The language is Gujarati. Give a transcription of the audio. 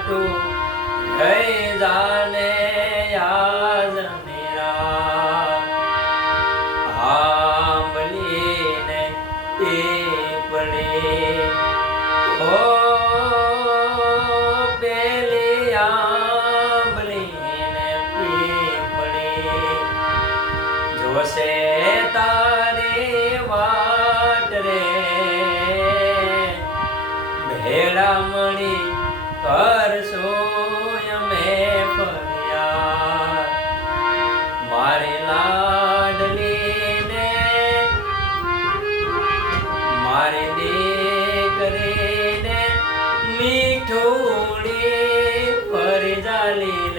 વાટું ગઈ જાને આજ મેરા આંબલીને એ પડે ઓ પેલી આંબલીને પીપળે જોશે તારી વાટ રે ભેળામણી કરશું અમે ફરિયાદ મારી લાડલીને મારી દીકરીને મીઠુડી ફરી જાલી